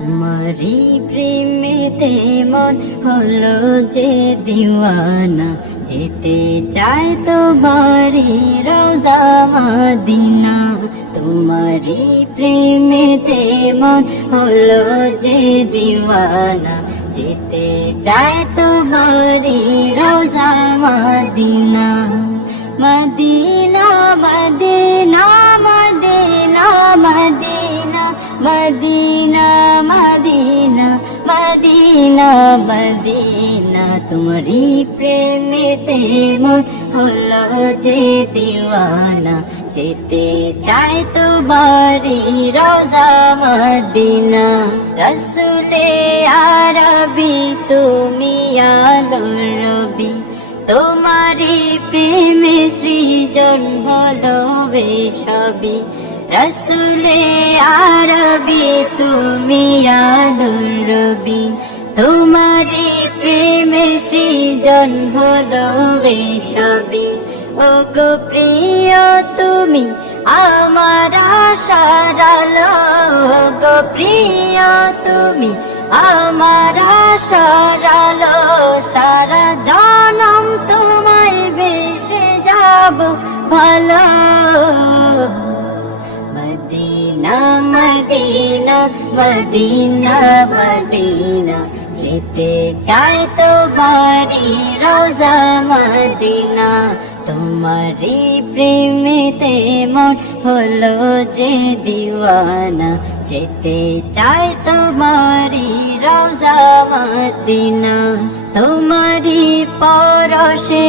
তোমারি প্রেমেতে মন হলো যে দিওয়ানা, যেতে চায় তোমারি রোজা মদিনা। তোমারি প্রেমেতে মন হলো যে দিওয়ানা, যেতে চায় তোমারি রোজা মদিনা। মদিনা মদিনা মদিনা মদিনা মদিনা মদিনা মদিনা মদিনা। তোমারি প্রেমেতে মন হলো যে দিওয়ানা, যেতে চায় তোমারি রোজা মদিনা। রসুলে আরবি তুমি আলোর রবি, তোমারি প্রেমে সৃজন হলো সবই। রসুলে আরবি তুমি আলোর রবি, তোমারি প্রেমে সৃজন হলো সবই। ও গো প্রিয় তুমি আমার আশার আলো, ও গো প্রিয় তুমি আমার আশার আলো। সারা জনম তোমায় বেসে যাব ভালো। মদিনা মদিনা মদিনা মদিনা, যেতে চায় তোমারি রোজা মদিনা। তোমারি প্রেমেতে মন হলো যে দিওয়ানা, যেতে চায় তোমারি রোজা মদিনা। তোমারি পরশে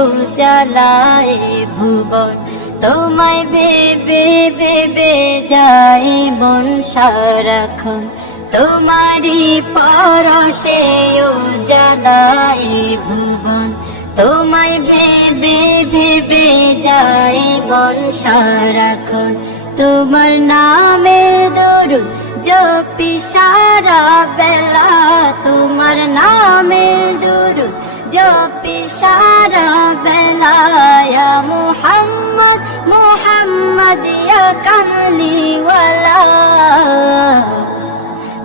উজালায় ভুবন, তোমায় ভেবে ভেবে যায় মন সারাক্ষণ। তোমারি পরশে উজালায় ভুবন, তোমায় ভেবে ভেবে যায় মন সারাক্ষণ। তোমার নামের দরুদ জপি সারা বেলা, তোমার নামের দরুদ জপি সারা বেলা। ইয়া মুহাম্মদ মুহাম্মদ ইয়া কামলিওয়ালা।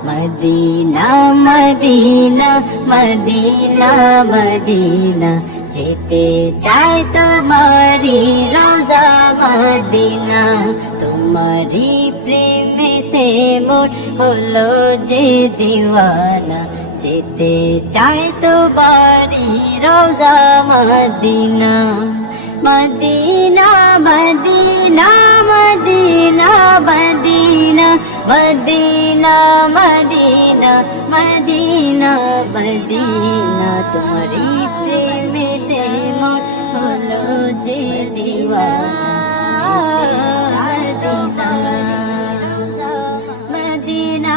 মদিনা মদিনা মদিনা মদিনা, যেতে চায় তোমারি রোজা মদিনা। তোমারি প্রেমেতে মন হলো যে দিওয়ানা, যেতে চায় তোমারি রোজা মদিনা। মদিনা মদিনা মদিনা মদিনা মদিনা মদিনা মদিনা মদিনা। তোমারি প্রেমেতে মন হলো যে দিওয়ানা, মদিনা